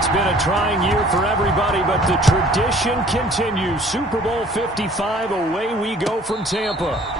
It's been a trying year for everybody, but the tradition continues. Super Bowl 55, away we go from Tampa.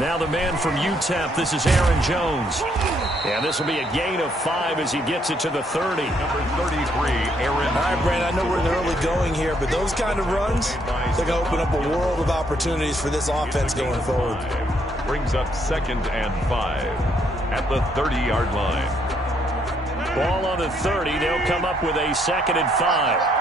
Now the man from UTEP, this is Aaron Jones. And this will be a gain of 5 as he gets it to the 30. Number 33, Aaron. All right, Brandon, I know we're in the early going here, but those kind of runs, they're going to open up a world of opportunities for this offense going forward. Brings up 2nd and 5 at the 30-yard line. Ball on the 30. They'll come up with a 2nd and 5.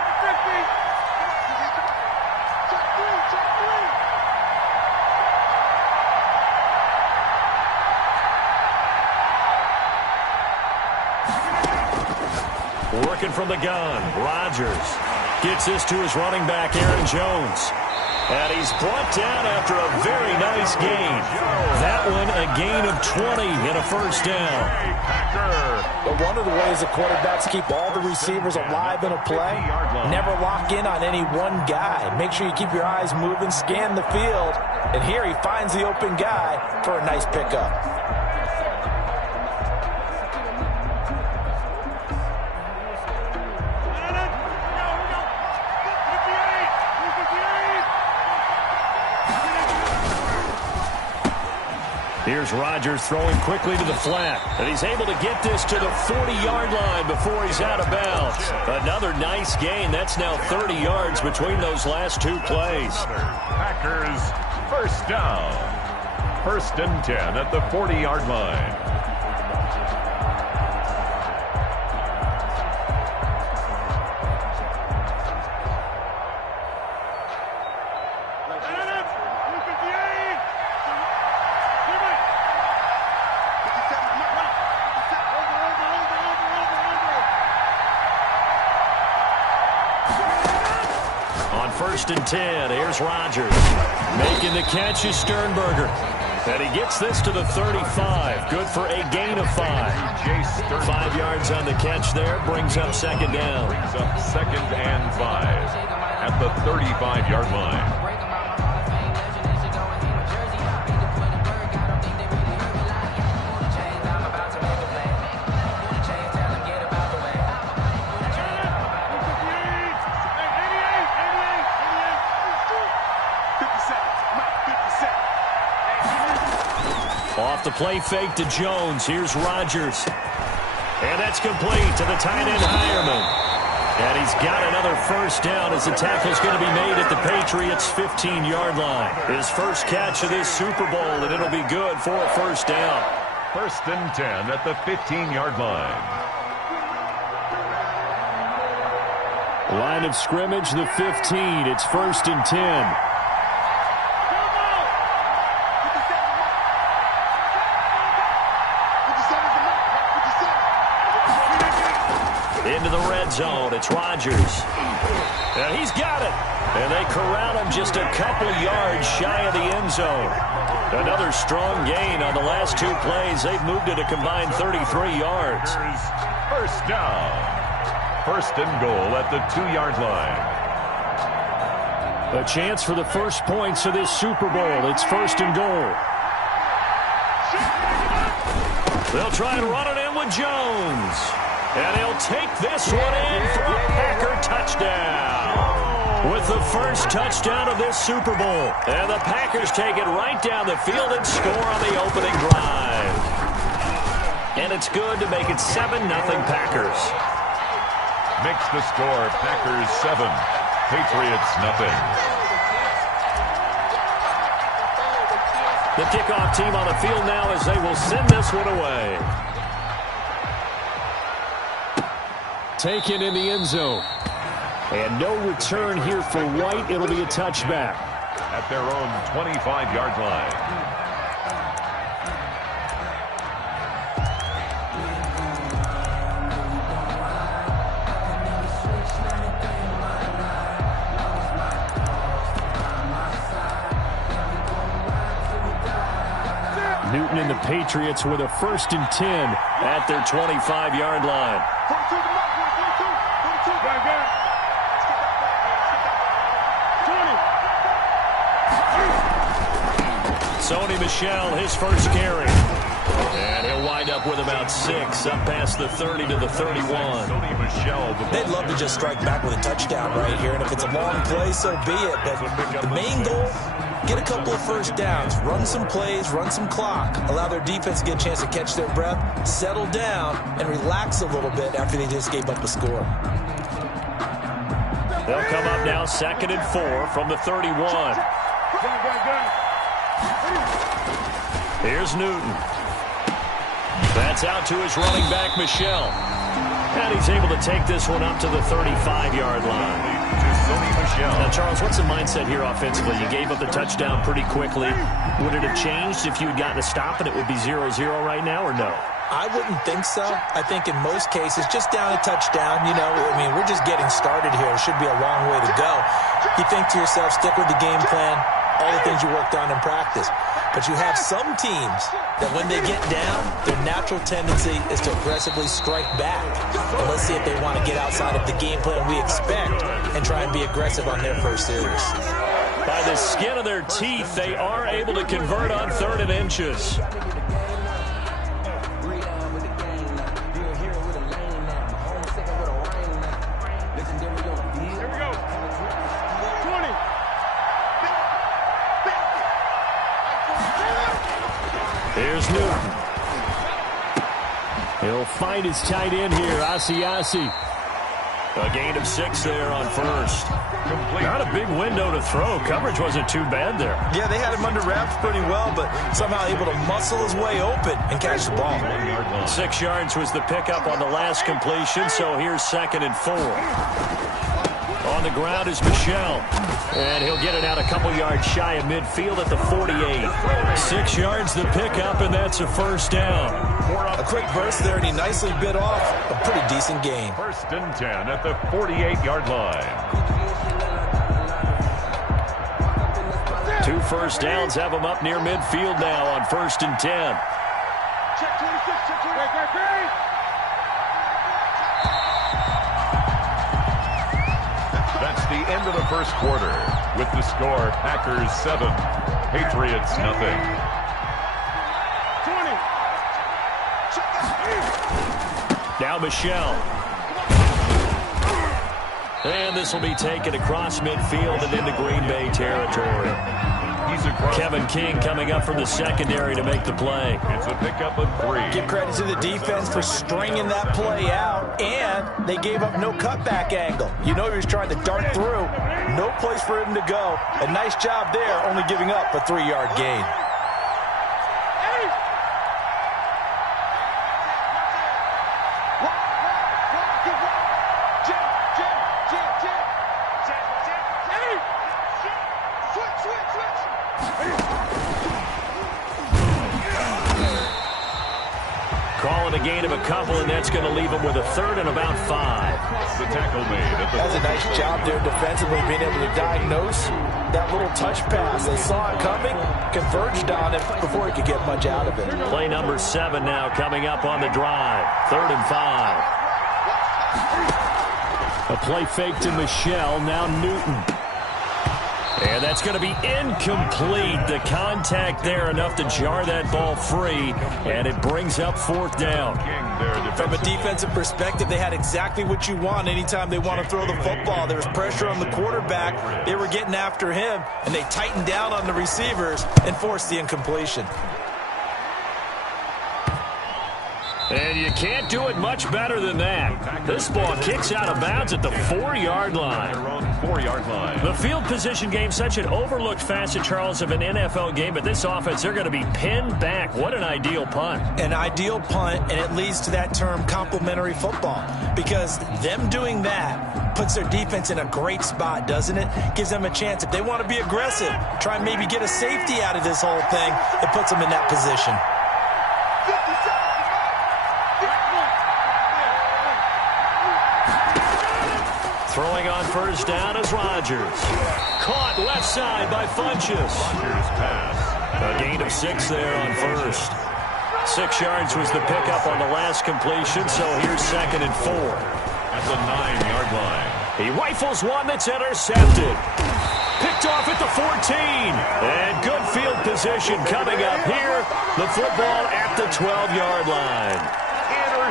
Working from the gun, Rodgers gets this to his running back, Aaron Jones. And he's brought down after a very nice gain. That one, a gain of 20 and a first down. But one of the ways the quarterbacks keep all the receivers alive in a play, never lock in on any one guy. Make sure you keep your eyes moving, scan the field. And here he finds the open guy for a nice pickup. Here's Rodgers throwing quickly to the flat. And he's able to get this to the 40-yard line before he's out of bounds. Another nice gain. That's now 30 yards between those last two plays. Packers first down. 1st and 10 at the 40-yard line. On 1st and 10, here's Rodgers. Making the catch is Sternberger. And he gets this to the 35. Good for a gain of 5. 5 yards on the catch there. Brings up 2nd down. Brings up 2nd and 5 at the 35-yard line. Off the play fake to Jones. Here's Rodgers. And that's complete to the tight end, Hireman. And he's got another first down as the tackle's going to be made at the Patriots' 15-yard line. His first catch of this Super Bowl, and it'll be good for a first down. 1st and 10 at the 15-yard line. Line of scrimmage, the 15. It's 1st and 10. Into the red zone. It's Rodgers. And he's got it. And they corral him just a couple yards shy of the end zone. Another strong gain on the last 2 plays. They've moved it a combined 33 yards. First down. 1st and goal at the 2-yard line. A chance for the first points of this Super Bowl. It's 1st and goal. They'll try and run it in with Jones. And he'll take this one in for a Packer touchdown. With the first touchdown of this Super Bowl. And the Packers take it right down the field and score on the opening drive. And it's good to make it 7-0 Packers. Makes the score Packers 7, Patriots nothing. The kickoff team on the field now as they will send this one away. Taken in the end zone. And no return here for White. It'll be a touchback. At their own 25-yard line. Newton and the Patriots with a 1st and 10 at their 25-yard line. Sony Michel, his first carry. And he'll wind up with about 6, up past the 30 to the 31. They'd love to just strike back with a touchdown right here, and if it's a long play, so be it. But the main goal, get a couple of first downs, run some plays, run some clock, allow their defense to get a chance to catch their breath, settle down, and relax a little bit after they just gave up a score. They'll come up now 2nd and 4 from the 31. Here's Newton. That's out to his running back, Michel. And he's able to take this one up to the 35-yard line. Now, Charles, what's the mindset here offensively? You gave up the touchdown pretty quickly. Would it have changed if you had gotten a stop and it would be 0-0 right now, or no? I wouldn't think so. I think in most cases, just down a touchdown, you know, I mean, we're just getting started here. It should be a long way to go. You think to yourself, stick with the game plan, all the things you worked on in practice. But you have some teams that when they get down, their natural tendency is to aggressively strike back. And let's see if they want to get outside of the game plan we expect and try and be aggressive on their first series. By the skin of their teeth, they are able to convert on 3rd and inches. Here's Newton. He'll find his tight end here, Asiasi. A gain of 6 there on 1st. Not a big window to throw. Coverage wasn't too bad there. Yeah, they had him under wraps pretty well, but somehow able to muscle his way open and catch the ball. 6 yards was the pickup on the last completion, so here's 2nd and 4. On the ground is Michel. And he'll get it out a couple yards shy of midfield at the 48. 6 yards the pickup, and that's a 1st down. A quick burst there, and he nicely bit off a pretty decent gain. 1st and 10 at the 48-yard line. 2 first downs have them up near midfield now on 1st and 10. The end of the first quarter with the score Packers 7, Patriots nothing. Now Michel. And this will be taken across midfield and into Green Bay territory. Kevin King coming up from the secondary to make the play. It's a pickup of 3. Give credit to the defense for stringing that play out, and they gave up no cutback angle. You know he was trying to dart through. No place for him to go. A nice job there, only giving up a 3-yard gain. Calling a gain of a couple, and that's going to leave him with a 3rd and about 5. The tackle made. That's a nice job there defensively, being able to diagnose that little touch pass. They saw it coming, converged on it before he could get much out of it. Play number 7 now coming up on the drive. 3rd and 5. A play fake to Michel, now Newton. And that's going to be incomplete. The contact there enough to jar that ball free, and it brings up 4th down. From a defensive perspective, they had exactly what you want anytime they want to throw the football. There was pressure on the quarterback. They were getting after him, and they tightened down on the receivers and forced the incompletion. And you can't do it much better than that. This ball kicks out of bounds at the 4-yard line. 4-yard line. The field position game, such an overlooked facet, Charles, of an NFL game, but this offense, they're going to be pinned back. What an ideal punt. An ideal punt, and it leads to that term complementary football, because them doing that puts their defense in a great spot, doesn't it? Gives them a chance. If they want to be aggressive, try and maybe get a safety out of this whole thing, it puts them in that position. Throwing on first down is Rodgers. Caught left side by Funchess. Rodgers pass. A gain of 6 there on first. 6 yards was the pickup on the last completion, so here's 2nd and 4. At the 9-yard line. He rifles one that's intercepted. Picked off at the 14. And good field position coming up here. The football at the 12-yard line.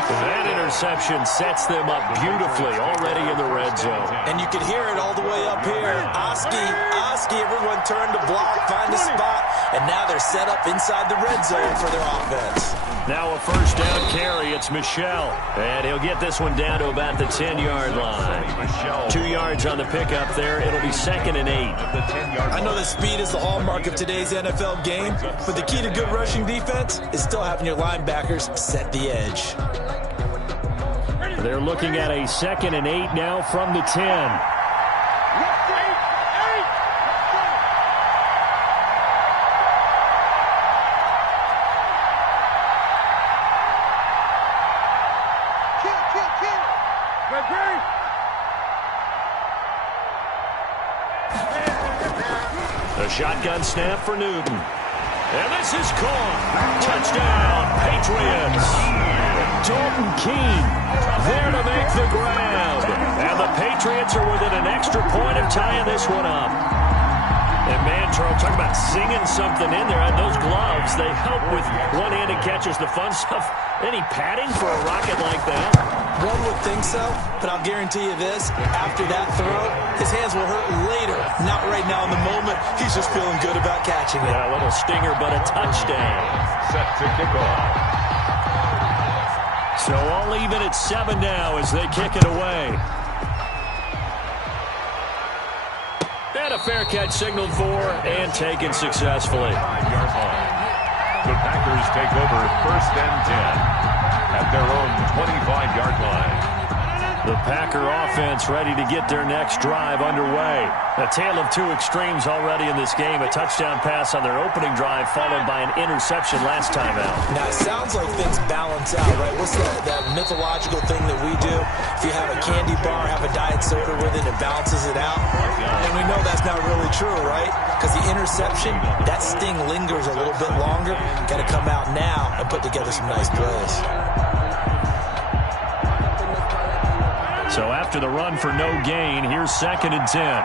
That interception sets them up beautifully already in the red zone. And you can hear it all the way up here. Oski, everyone turned to block, find a spot, and now they're set up inside the red zone for their offense. Now a first down carry, it's Michel. And he'll get this one down to about the 10-yard line. 2 yards on the pickup there. It'll be 2nd and 8. I know that speed is the hallmark of today's NFL game, but the key to good rushing defense is still having your linebackers set the edge. They're looking at a 2nd and 8 now from the 10. A shotgun snap for Newton. And this is caught. Touchdown, Patriots. Dalton Keene there to make the grab. And the Patriots are within an extra point of tying this one up. And man, Charles, talk about singing something in there. And those gloves, they help with one-handed catches, the fun stuff. Any padding for a rocket like that? One would think so, but I'll guarantee you this. After that throw, his hands will hurt later. Not right now in the moment. He's just feeling good about catching it. Yeah, a little stinger, but a touchdown. Set to kick off. So all even at 7 now as they kick it away. And a fair catch signaled for and taken successfully. 5-yard line. The Packers take over 1st and 10 at their own 25-yard line. The Packer offense ready to get their next drive underway. A tale of two extremes already in this game. A touchdown pass on their opening drive followed by an interception last time out. Now, it sounds like things balance out, right? What's that mythological thing that we do? If you have a candy bar, have a diet soda with it, it balances it out. And we know that's not really true, right? Because the interception, that sting lingers a little bit longer. Got to come out now and put together some nice plays. So after the run for no gain, here's 2nd and 10.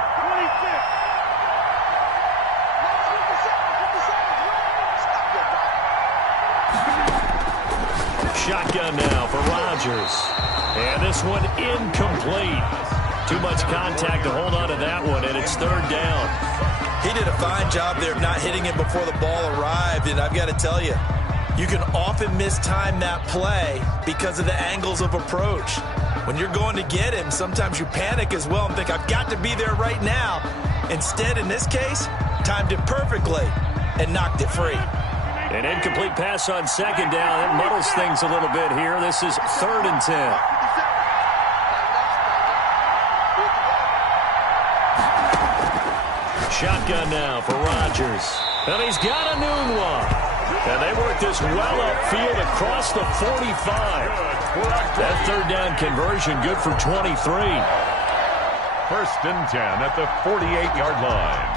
Shotgun now for Rodgers. And this one incomplete. Too much contact to hold on to that one, and it's 3rd down. He did a fine job there of not hitting it before the ball arrived, and I've got to tell you, you can often mistime that play because of the angles of approach. When you're going to get him, sometimes you panic as well and think, I've got to be there right now. Instead, in this case, timed it perfectly and knocked it free. An incomplete pass on 2nd down. It muddles things a little bit here. This is 3rd and 10. Shotgun now for Rodgers. And he's got a noon one. And they work this well upfield across the 45. That 3rd down conversion good for 23. 1st and 10 at the 48-yard line.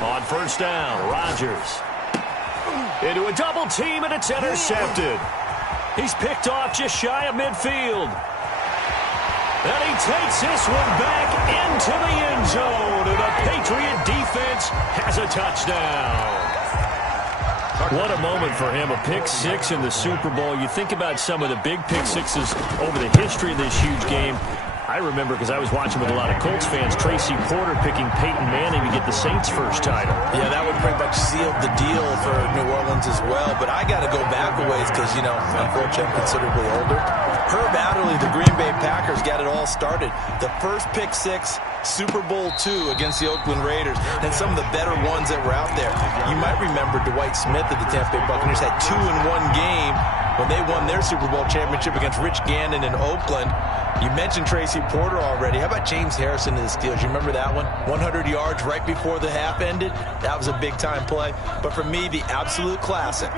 On 1st down, Rodgers. Into a double team, and it's intercepted. He's picked off just shy of midfield. And he takes this one back into the end zone. And the Patriot defense has a touchdown. What a moment for him, a pick six in the Super Bowl. You think about some of the big pick sixes over the history of this huge game. I remember, because I was watching with a lot of Colts fans, Tracy Porter picking Peyton Manning to get the Saints' first title. Yeah, that would pretty much seal the deal for New Orleans as well. But I got to go back a ways because, you know, unfortunately, I'm considerably older. Herb Adderley, the Green Bay Packers, got it all started. The first pick six, Super Bowl II against the Oakland Raiders, and some of the better ones that were out there. You might remember Dwight Smith of the Tampa Bay Buccaneers had 2 in one game when they won their Super Bowl championship against Rich Gannon in Oakland. You mentioned Tracy Porter already. How about James Harrison to the Steelers? You remember that one? 100 yards right before the half ended. That was a big-time play. But for me, the absolute classic,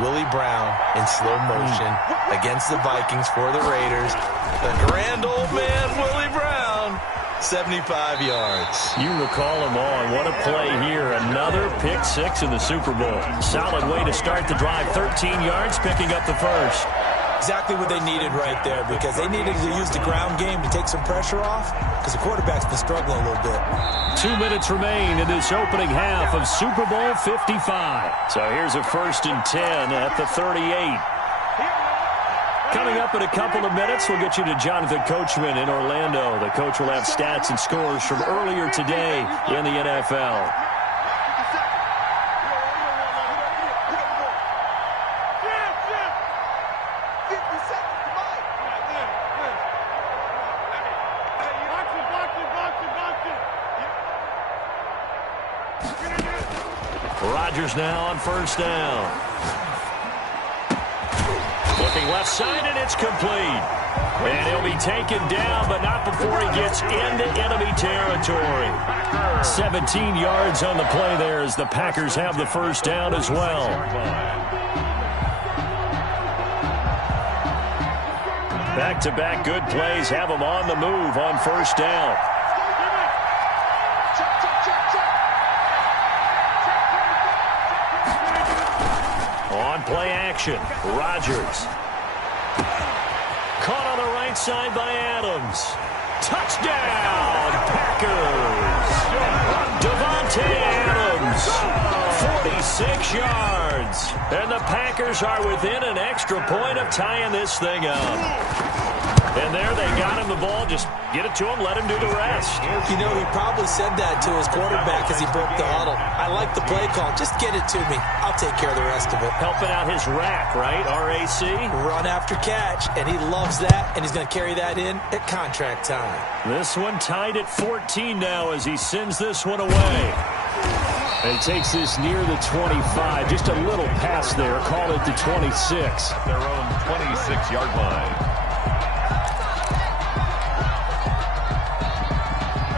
Willie Brown in slow motion against the Vikings for the Raiders. The grand old man, Willie Brown, 75 yards. You recall them all, and what a play here. Another pick six in the Super Bowl. Solid way to start the drive. 13 yards, picking up the first. Exactly what they needed right there, because they needed to use the ground game to take some pressure off, because the quarterback's been struggling a little bit. 2 minutes remain in this opening half of Super Bowl 55. So here's a 1st and 10 at the 38. Coming up in a couple of minutes, we'll get you to Jonathan Coachman in Orlando. The coach will have stats and scores from earlier today in the NFL. Rodgers now on 1st down. Looking left side, and it's complete. And he'll be taken down, but not before he gets into enemy territory. 17 yards on the play there as the Packers have the 1st down as well. Back-to-back good plays have them on the move on 1st down. On play action, Rodgers. Caught on the right side by Adams. Touchdown, Packers. Davante Adams, 46 yards. And the Packers are within an extra point of tying this thing up. And there they got him the ball. Just get it to him, let him do the rest. You know, he probably said that to his quarterback as he broke the huddle. I like the play call. Just get it to me. I'll take care of the rest of it. Helping out his rack, right? R-A-C? Run after catch, and he loves that, and he's going to carry that in at contract time. This one tied at 14 now as he sends this one away. And he takes this near the 25. Just a little pass there. Call it the 26. At their own 26-yard line.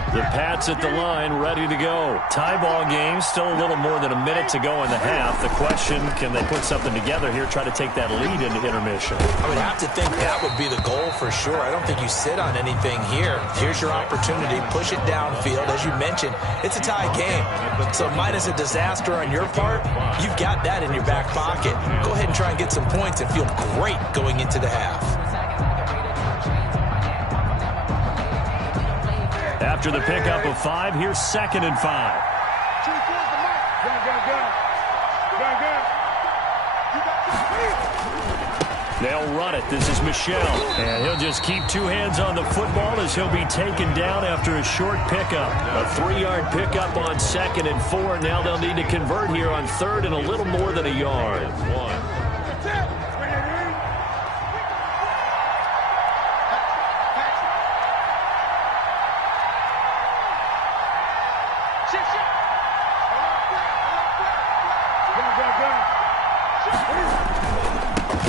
The Pats at the line, ready to go. Tie ball game, still a little more than a minute to go in the half. The question, can they put something together here, try to take that lead into intermission? I would have to think that would be the goal for sure. I don't think you sit on anything here. Here's your opportunity. Push it downfield. As you mentioned, it's a tie game. So minus a disaster on your part, you've got that in your back pocket. Go ahead and try and get some points and feel great going into the half. After the pickup of 5, here's 2nd and 5. They'll run it. This is Michel. And he'll just keep 2 hands on the football as he'll be taken down after a short pickup. A 3-yard pickup on 2nd and 4. Now they'll need to convert here on 3rd and a little more than a yard.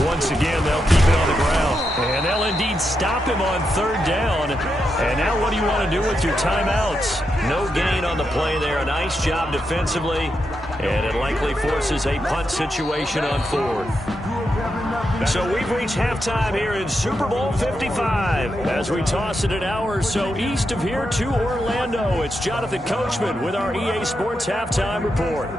Once again, they'll keep it on the ground. And they'll indeed stop him on 3rd down. And now what do you want to do with your timeouts? No gain on the play there. A nice job defensively. And it likely forces a punt situation on 4th. So we've reached halftime here in Super Bowl 55. As we toss it an hour or so east of here to Orlando, it's Jonathan Coachman with our EA Sports Halftime Report.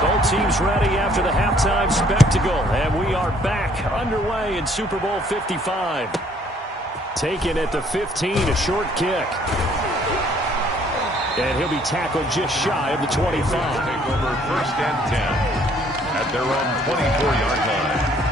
Both teams ready after the halftime spectacle, and we are back underway in Super Bowl 55. Taken at the 15, a short kick. And he'll be tackled just shy of the 25. Take over 1st and 10 at their own 24-yard line.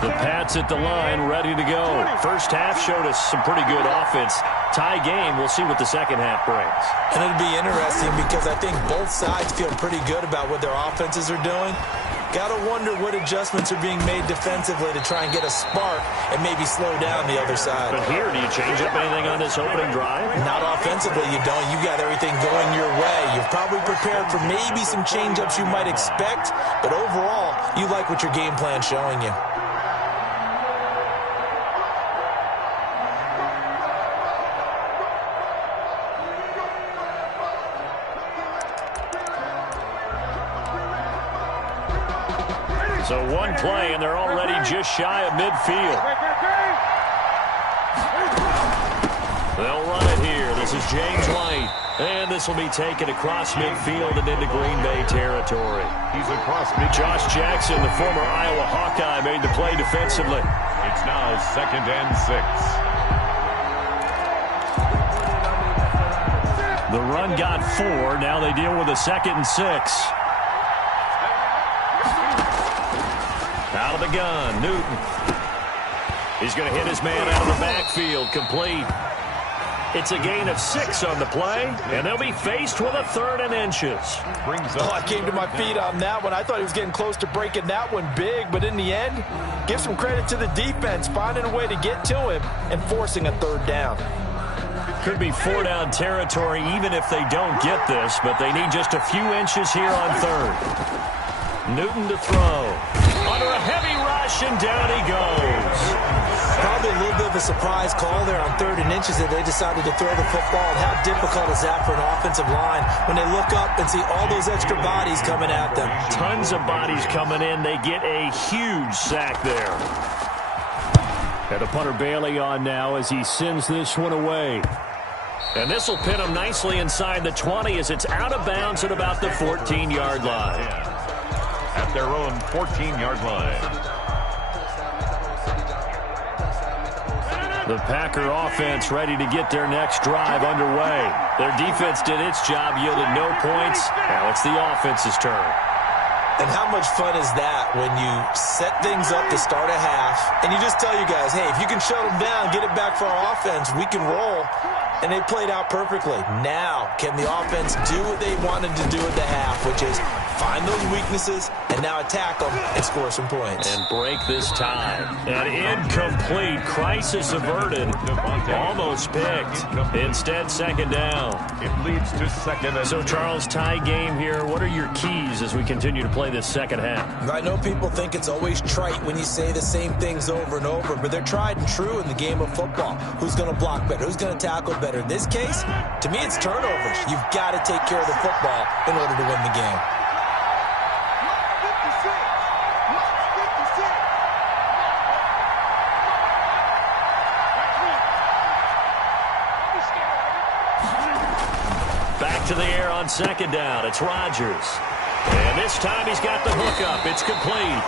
The Pats at the line, ready to go. First half showed us some pretty good offense. Tie game, we'll see what the second half brings. And it'll be interesting because I think both sides feel pretty good about what their offenses are doing. Got to wonder what adjustments are being made defensively to try and get a spark and maybe slow down the other side. But here, do you change up anything on this opening drive? Not offensively, you don't. You got everything going your way. You're probably prepared for maybe some change-ups you might expect, but overall, you like what your game plan's showing you. So one play, and they're already just shy of midfield. They'll run it here. This is James White. And this will be taken across midfield and into Green Bay territory. He's across midfield. Josh Jackson, the former Iowa Hawkeye, made the play defensively. It's now 2nd and 6. The run got 4. Now they deal with a 2nd and 6. Out of the gun, Newton. He's going to hit his man out of the backfield, complete. It's a gain of 6 on the play, and they'll be faced with a 3rd and inches. I came to my feet on that one. I thought he was getting close to breaking that one big, but in the end, give some credit to the defense, finding a way to get to him and forcing a 3rd down. Could be 4-down territory even if they don't get this, but they need just a few inches here on 3rd. Newton to throw. Under a heavy rush, and down he goes. Probably a little bit of a surprise call there on 3rd and inches that they decided to throw the football. And how difficult is that for an offensive line when they look up and see all those extra bodies coming at them? Tons of bodies coming in. They get a huge sack there. And the punter Bailey on now as he sends this one away. And this will pin him nicely inside the 20 as it's out of bounds at about the 14-yard line. At their own 14-yard line. The Packer offense ready to get their next drive underway. Their defense did its job, yielded no points. Now it's the offense's turn. And how much fun is that when you set things up to start a half and you just tell you guys, hey, if you can shut them down, get it back for our offense, we can roll. And they played out perfectly. Now, can the offense do what they wanted to do at the half, which is find those weaknesses and now attack them and score some points. And break this tie. An incomplete. Crisis averted. Almost picked. Instead, 2nd down. It leads to 2nd and So, Charles, tie game here. What are your keys as we continue to play this second half? I know people think it's always trite when you say the same things over and over, but they're tried and true in the game of football. Who's going to block better? Who's going to tackle better? In this case, to me, it's turnovers. You've got to take care of the football in order to win the game. Back to the air on 2nd down. It's Rodgers. And this time he's got the hookup. It's complete.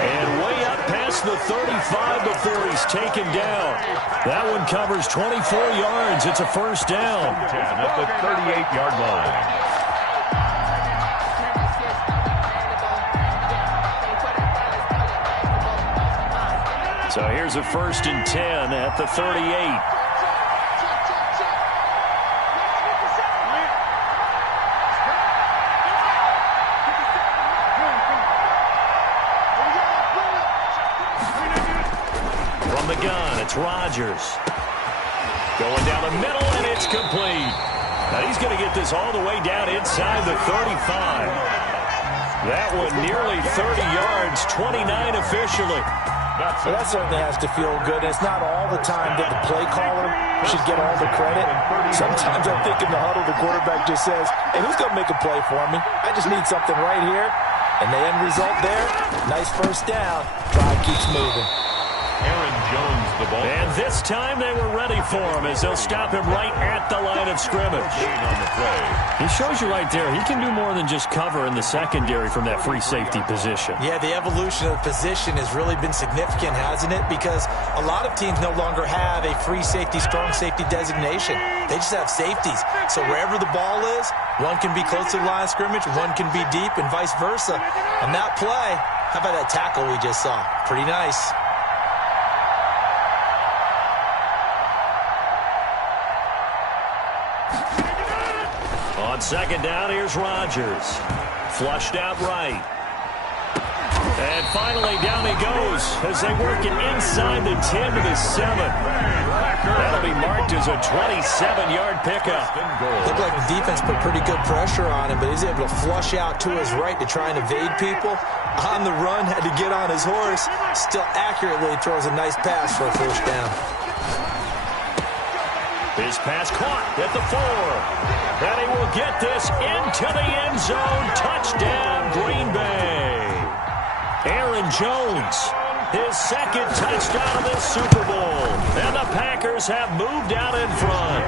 And way up past the 35 before he's taken down. That one covers 24 yards. It's a 1st down. 10 at the 38-yard line. So here's a 1st and 10 at the 38. The gun, it's Rodgers. Going down the middle, and it's complete. Now he's going to get this all the way down inside the 35. That one nearly 30 yards, 29 officially. Well, that certainly has to feel good. It's not all the time that the play caller should get all the credit. Sometimes I think in the huddle, the quarterback just says, hey, who's going to make a play for me? I just need something right here. And the end result there, nice 1st down. Drive keeps moving. Aaron Jones the ball. And this time they were ready for him as they'll stop him right at the line of scrimmage. On the play. He shows you right there, he can do more than just cover in the secondary from that free safety position. Yeah, the evolution of the position has really been significant, hasn't it? Because a lot of teams no longer have a free safety, strong safety designation. They just have safeties. So wherever the ball is, one can be close to the line of scrimmage, one can be deep, and vice versa. On that play, how about that tackle we just saw? Pretty nice. On second down, here's Rodgers. Flushed out right. And finally, down he goes as they work it inside the 10 to the 7. That'll be marked as a 27-yard pickup. Looked like the defense put pretty good pressure on him, but he's able to flush out to his right to try and evade people. On the run, had to get on his horse. Still accurately throws a nice pass for a first down. His pass caught at the 4. And he will get this into the end zone. Touchdown, Green Bay. Aaron Jones, his second touchdown of this Super Bowl. And the Packers have moved out in front.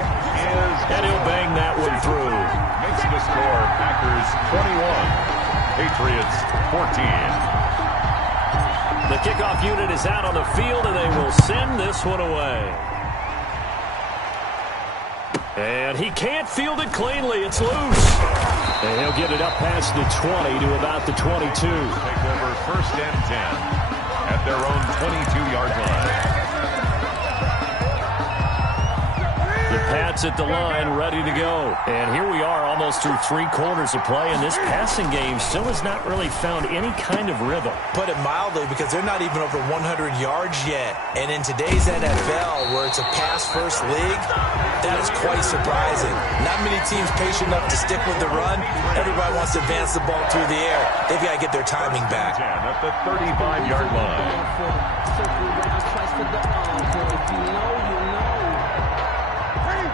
And he'll bang that one through. Makes the score Packers 21, Patriots 14. The kickoff unit is out on the field, and they will send this one away. And he can't field it cleanly. It's loose. And he'll get it up past the 20 to about the 22. Take over first and 10 at their own 22-yard line. The Pats at the line, ready to go. And here we are almost through 3 quarters of play, and this passing game still has not really found any kind of rhythm. Put it mildly, because they're not even over 100 yards yet. And in today's NFL, where it's a pass-first league, that is quite surprising. Not many teams patient enough to stick with the run. Everybody wants to advance the ball through the air. They've got to get their timing back. At the 35-yard line.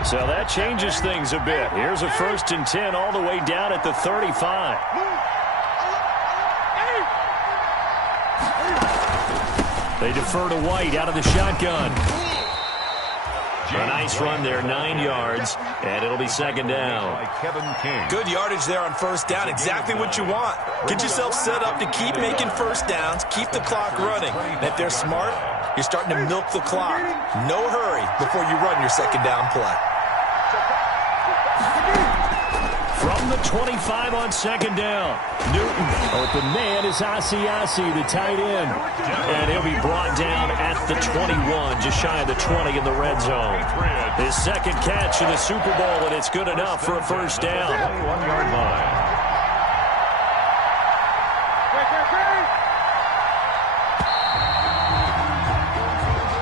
So that changes things a bit. Here's a first and 10 all the way down at the 35. They defer to White out of the shotgun. A nice run there, 9 yards, and it'll be second down. Good yardage there on first down, exactly what you want. Get yourself set up to keep making first downs, keep the clock running. And if they're smart, you're starting to milk the clock. No hurry before you run your second down play. From the 25 on second down, Newton. Open man is Asiasi, the tight end. And he'll be brought down at the 21, just shy of the 20 in the red zone. His second catch in the Super Bowl, and it's good enough for a first down. 21-yard line.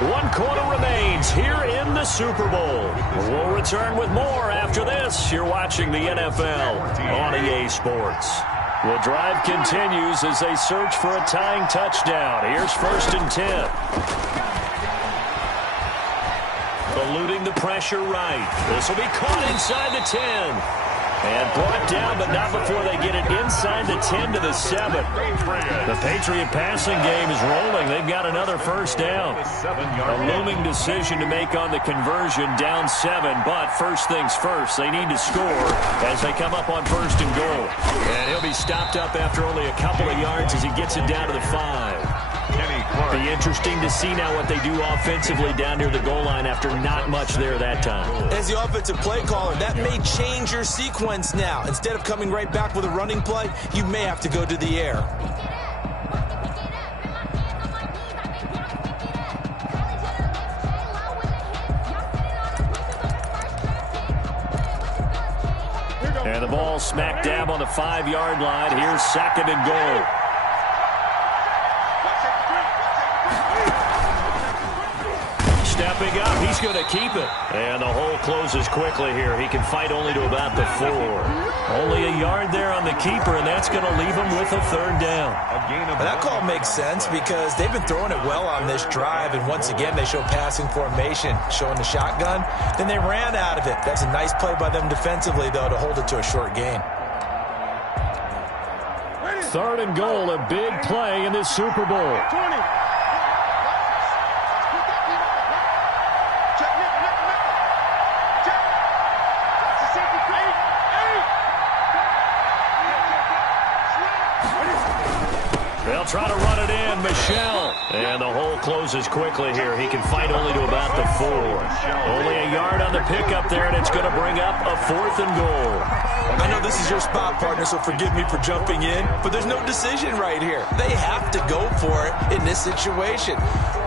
One quarter remains here in the Super Bowl. We'll return with more after this. You're watching the NFL on EA Sports. The drive continues as they search for a tying touchdown. Here's first and 10. Eluding the pressure right. This will be caught inside the 10. And brought down, but not before they get it inside the 10 to the 7. The Patriot passing game is rolling. They've got another first down. A looming decision to make on the conversion, down 7. But first things first, they need to score as they come up on first and goal. And he'll be stopped up after only a couple of yards as he gets it down to the 5. Be interesting to see now what they do offensively down near the goal line after not much there that time. As the offensive play caller, that may change your sequence now. Instead of coming right back with a running play, you may have to go to the air. And the ball smack dab on the 5-yard line. Here's second and goal. Stepping up, he's going to keep it. And the hole closes quickly here. He can fight only to about the 4. Only a yard there on the keeper, and that's going to leave him with a third down. That call makes sense because they've been throwing it well on this drive, and once again they show passing formation, showing the shotgun. Then they ran out of it. That's a nice play by them defensively, though, to hold it to a short gain. Third and goal, a big play in this Super Bowl. try to run it in. Michel. And the hole closes quickly here. He can fight only to about the 4. Only a yard on the pickup there, and it's going to bring up a 4th and goal. I know this is your spot, partner, so forgive me for jumping in, but there's no decision right here. They have to go for it in this situation.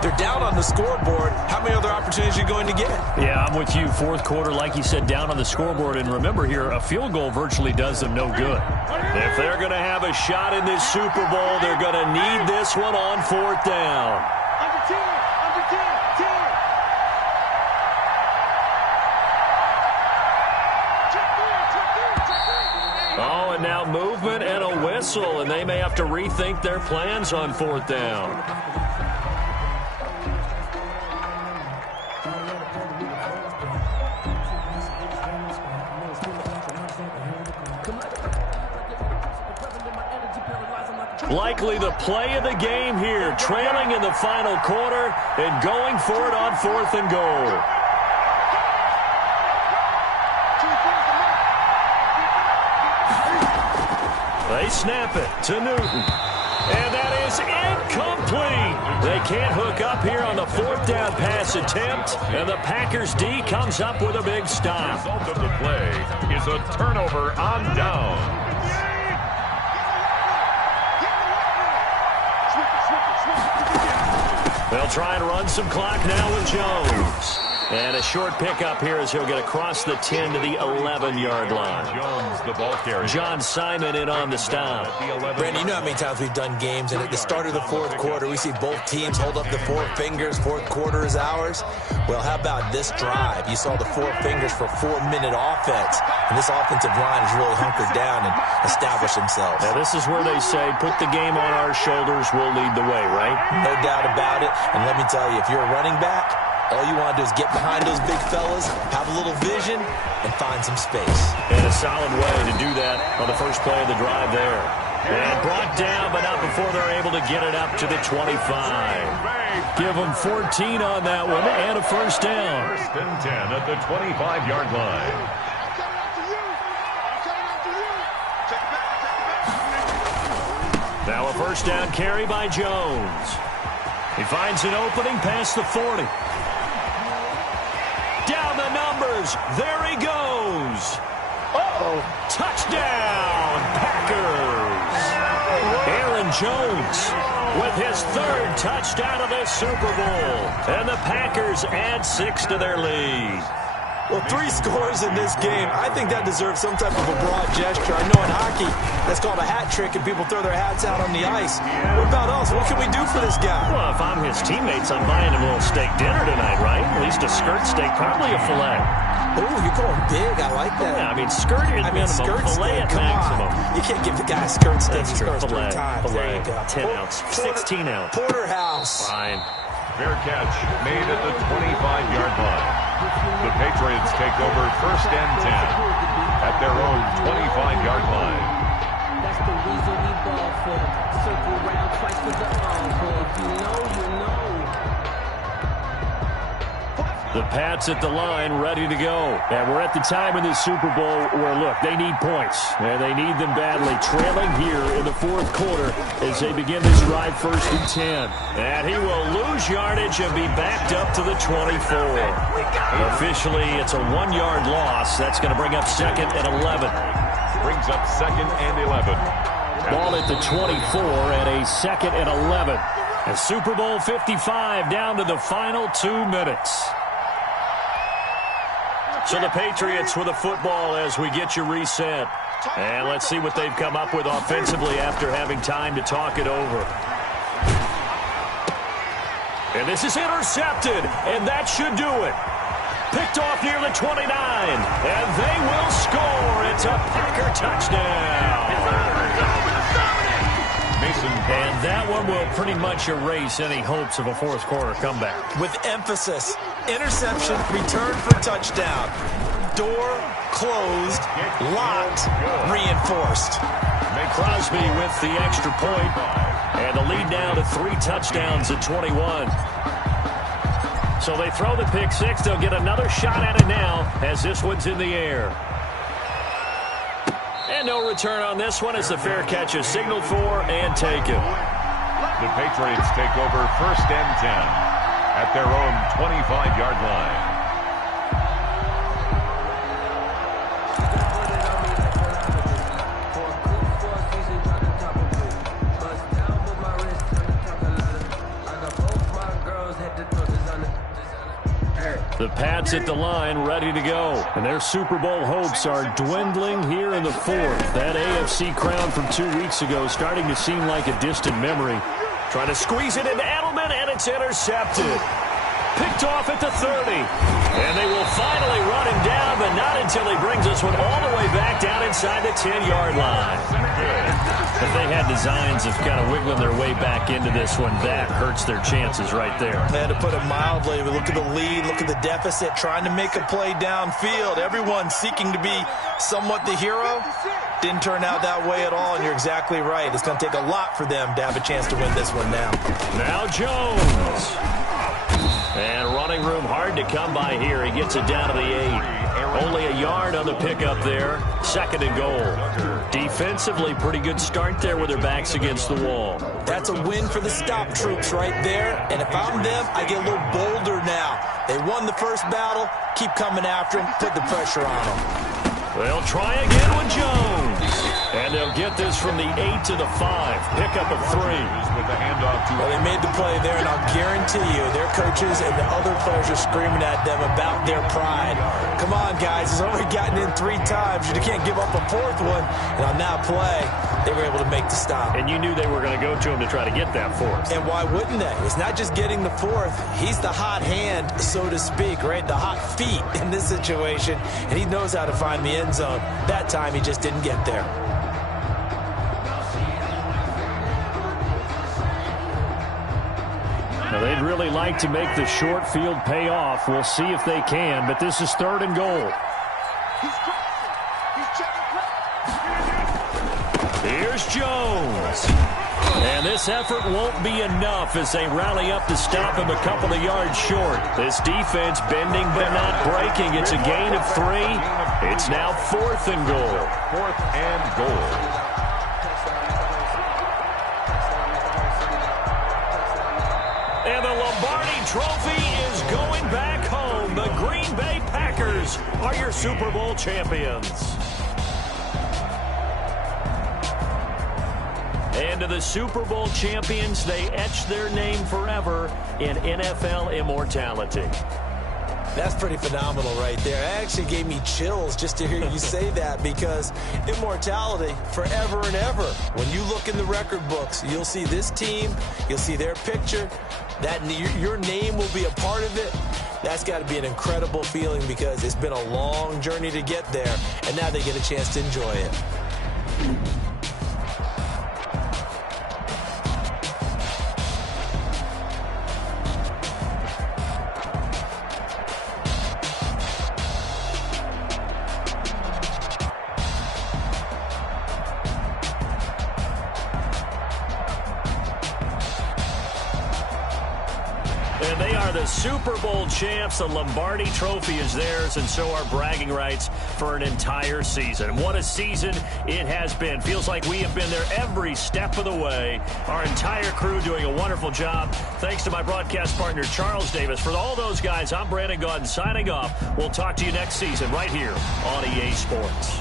They're down on the scoreboard. How many other opportunities are you going to get? Yeah, I'm with you. 4th quarter, like you said, down on the scoreboard. And remember here, a field goal virtually does them no good. If they're going to have a shot in this Super Bowl, they're going to need this one on 4th down. Under 10, under 10, 10. Oh, and now movement and a whistle, and they may have to rethink their plans on 4th down. Likely the play of the game here, trailing in the final quarter and going for it on 4th and goal. They snap it to Newton. And that is incomplete. They can't hook up here on the 4th down pass attempt, and the Packers D comes up with a big stop. The result of the play is a turnover on down. They'll try and run some clock now with Jones. And a short pickup here as he'll get across the 10 to the 11-yard line. Jones, the ball carrier. John Simon in on the stop. Brandon, you know how many times we've done games, and at the start of the 4th quarter, we see both teams hold up the 4 fingers. 4th quarter is ours. Well, how about this drive? You saw the 4 fingers for 4-minute offense, and this offensive line has really hunkered down and established themselves. Now, this is where they say, put the game on our shoulders, we'll lead the way, right? No doubt about it. And let me tell you, if you're a running back, all you want to do is get behind those big fellas, have a little vision, and find some space. And a solid way to do that on the first play of the drive there. And brought down, but not before they're able to get it up to the 25. Give them 14 on that one and a first down. 1st and 10 at the 25-yard line. Now a first down carry by Jones. He finds an opening past the 40. Down the numbers. There he goes. Uh-oh. Touchdown, Packers. Aaron Jones with his 3rd touchdown of this Super Bowl. And the Packers add 6 to their lead. Well, 3 scores in this game. I think that deserves some type of a broad gesture. I know in hockey, that's called a hat trick, and people throw their hats out on the ice. What about us? What can we do for this guy? Well, if I'm his teammates, I'm buying him a little steak dinner tonight, right? At least a skirt steak, probably a filet. Oh, you're going big. I like that. Yeah, I mean, skirt is minimum, skirt filet steak, at maximum. You can't give the guy a skirt steak. That's He true. scores 3 Filet, times. There you go. 10 ounce, 16 ounce. Porterhouse. Fine. Fair catch made at the 25-yard line. The Patriots take over 1st and 10 at their own 25-yard line. That's the reason we ball for. Circle round twice with the encore. If you know, you know. The Pats at the line, ready to go. And we're at the time in this Super Bowl where, look, they need points. And they need them badly. Trailing here in the 4th quarter as they begin this drive 1st and 10. And he will lose yardage and be backed up to the 24. Officially, it's a 1-yard loss. That's going to bring up 2nd and 11. Brings up 2nd and 11. Ball at the 24 and a 2nd and 11. And Super Bowl 55 down to the final 2 minutes. So the Patriots with the football as we get you reset. And let's see what they've come up with offensively after having time to talk it over. And this is intercepted, and that should do it. Picked off near the 29, and they will score. It's a Packer touchdown. And that one will pretty much erase any hopes of a 4th quarter comeback. With emphasis, interception, return for touchdown. Door closed, locked, reinforced. Crosby with the extra point, and the lead now to 3 touchdowns at 21. So they throw the pick 6. They'll get another shot at it now as this one's in the air. And no return on this one as the fair catch is signaled for and taken. The Patriots take over 1st and 10 at their own 25-yard line. The Pats at the line, ready to go. And their Super Bowl hopes are dwindling here in the 4th. That AFC crown from 2 weeks ago starting to seem like a distant memory. Trying to squeeze it into Edelman, and it's intercepted. Picked off at the 30. And they will finally run him down, but not until he brings this one all the way back down inside the 10-yard line. If they had designs of kind of wiggling their way back into this one, that hurts their chances right there. They had to put it mildly. Look at the lead, look at the deficit, trying to make a play downfield. Everyone seeking to be somewhat the hero. Didn't turn out that way at all, and you're exactly right. It's going to take a lot for them to have a chance to win this one now. Now Jones. And running room hard to come by here. He gets it down to the 8. Only a yard on the pickup there. 2nd and goal. Defensively, pretty good start there with their backs against the wall. That's a win for the stop troops right there. And if I'm them, I get a little bolder now. They won the first battle. Keep coming after them. Put the pressure on them. They'll try again with Jones. And they'll get this from the 8 to the 5. Pickup of 3. With the handoff to well, they made the play there, and I'll guarantee you their coaches and the other players are screaming at them about their pride. Come on, guys. He's already gotten in 3 times. You can't give up a 4th one. And on that play, they were able to make the stop. And you knew they were going to go to him to try to get that 4th. And why wouldn't they? It's not just getting the 4th. He's the hot hand, so to speak, right? The hot feet in this situation. And he knows how to find the end zone. That time, he just didn't get there. Now, they'd really like to make the short field pay off. We'll see if they can, but this is 3rd and goal. Here's Jones. And this effort won't be enough as they rally up to stop him a couple of yards short. This defense bending but not breaking. It's a gain of 3. It's now 4th and goal. 4th and goal. And the Lombardi Trophy is going back home. The Green Bay Packers are your Super Bowl champions. And to the Super Bowl champions, they etch their name forever in NFL immortality. That's pretty phenomenal right there. It actually gave me chills just to hear you say that, because immortality forever and ever. When you look in the record books, you'll see this team, you'll see their picture, that your name will be a part of it. That's got to be an incredible feeling, because it's been a long journey to get there, and now they get a chance to enjoy it. And they are the Super Bowl champs. The Lombardi Trophy is theirs, and so are bragging rights for an entire season. What a season it has been. Feels like we have been there every step of the way. Our entire crew doing a wonderful job. Thanks to my broadcast partner, Charles Davis. For all those guys, I'm Brandon Gaudin signing off. We'll talk to you next season right here on EA Sports.